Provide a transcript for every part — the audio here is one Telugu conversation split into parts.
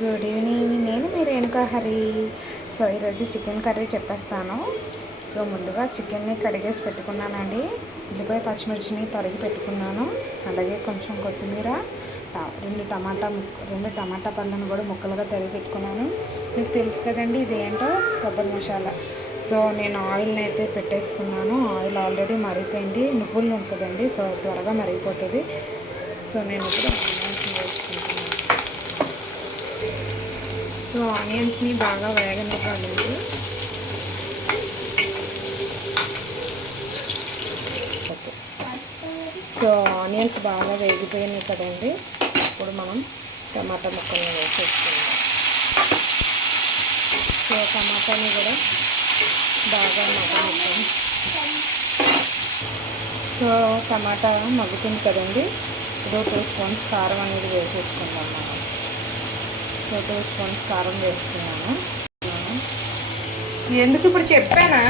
Good evening. నేను మీ రేణుకా హరి. సో ఈరోజు చికెన్ కర్రీ చెప్పేస్తాను. సో ముందుగా చికెన్ని కడిగేసి పెట్టుకున్నానండి. ఉల్లిపాయ పచ్చిమిర్చిని తరిగి పెట్టుకున్నాను. అలాగే కొంచెం కొత్తిమీర, రెండు టమాటా పళ్ళను కూడా ముక్కలుగా తరిగి పెట్టుకున్నాను. మీకు తెలుసు కదండి ఇది ఏంటో, కొబ్బరి మసాలా. సో నేను ఆయిల్ని అయితే పెట్టేసుకున్నాను. ఆయిల్ ఆల్రెడీ మరిగిపోయింది. నువ్వుల నూనె కదండి, సో త్వరగా మరిగిపోతుంది. సో నేను ఇప్పుడు ఆనియన్స్ని వేసుకుంటున్నాను. సో ఆనియన్స్ని బాగా వేగనివ్వాలండి. ఓకే, సో ఆనియన్స్ బాగా వేగిపోయినాయి కదండి. ఇప్పుడు మనం టమాటా ముక్కల్ని వేసేసుకుందాం. సో టమాటాని కూడా బాగా మగ్గనిద్దాం. సో టమాటా మగ్గుతుంది కదండి. ఇప్పుడు 2 స్పూన్స్ కారం అనేది వేసేసుకుందాం మనం. సో 2 స్పూన్స్ కారం వేసుకున్నాను. ఎందుకు ఇప్పుడు చెప్పానా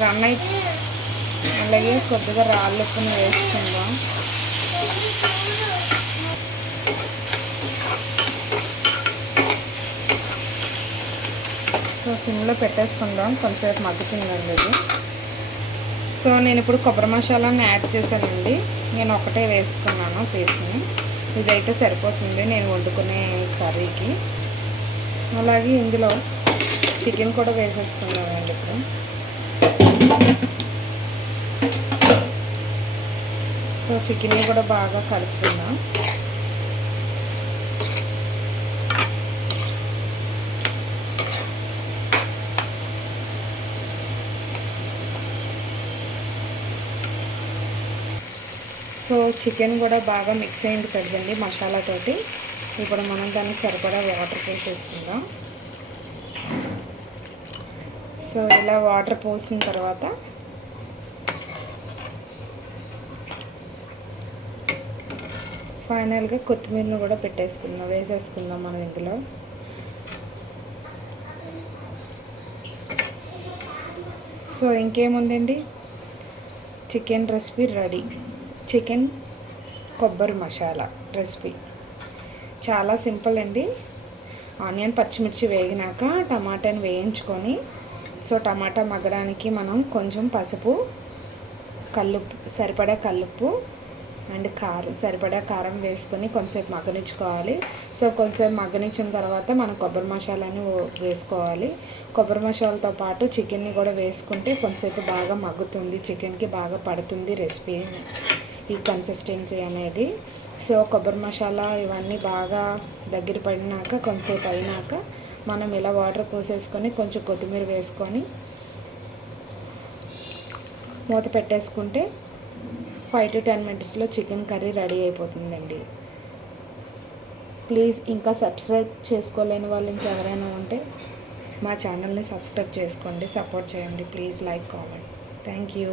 రన్ అయితే అలాగే కొద్దిగా రాళ్ళు ఉప్పుని వేసుకుందాం. సో సిమ్లో పెట్టేసుకుందాం, కొంతసేపు మగ్గుతుందండి ఇది. సో నేను ఇప్పుడు కొబ్బరి మసాలాని యాడ్ చేశానండి. నేను ఒకటే వేసుకున్నాను పీస్ని. ఇదైతే సరిపోతుంది నేను వండుకునే కర్రీకి. అలాగే ఇందులో చికెన్ కూడా వేసేసుకున్నానండి ఇప్పుడు. సో చికెన్ని కూడా బాగా కలుపుకుందాం. సో చికెన్ కూడా బాగా మిక్స్ అయింది కదండి మసాలాతోటి. ఇప్పుడు మనం దానికి సరిపడా వాటర్ పోసేసుకుందాం. సో ఇలా వాటర్ పోసిన తర్వాత ఫైనల్గా కొత్తిమీరను కూడా వేసేసుకుందాం మనం ఇందులో. సో ఇంకేముందండి, చికెన్ రెసిపీ రెడీ. చికెన్ కొబ్బరి మసాలా రెసిపీ చాలా సింపుల్ అండి. ఆనియన్ పచ్చిమిర్చి వేగినాక టమాటాని వేయించుకొని, సో టమాటా మగ్గడానికి మనం కొంచెం పసుపు, సరిపడా కల్లుప్పు అండ్ సరిపడా కారం వేసుకొని కొంచెంసేపు మగ్గనిచ్చుకోవాలి. సో కొంచెంసేపు మగ్గనిచ్చిన తర్వాత మనం కొబ్బరి మసాలాని వేసుకోవాలి. కొబ్బరి మసాలాతో పాటు చికెన్ని కూడా వేసుకుంటే కొంచెంసేపు బాగా మగ్గుతుంది, చికెన్కి బాగా పడుతుంది రెసిపీ ఈ కన్సిస్టెన్సీ అనేది. సో కొబ్బరి మసాలా ఇవన్నీ బాగా దగ్గర పడినాక కొంచెంసేపు అయినాక మనం ఇలా వాటర్ పోసేసుకొని కొంచెం కొత్తిమీర వేసుకొని మూత పెట్టేసుకుంటే 5 to 10 minutesలో చికెన్ కర్రీ రెడీ అయిపోతుందండి. ప్లీజ్ ఇంకా సబ్స్క్రైబ్ చేసుకోలేని వాళ్ళు ఇంకెవరైనా ఉంటే మా ఛానల్ని సబ్స్క్రైబ్ చేసుకోండి, సపోర్ట్ చేయండి. Please like, comment. Thank you.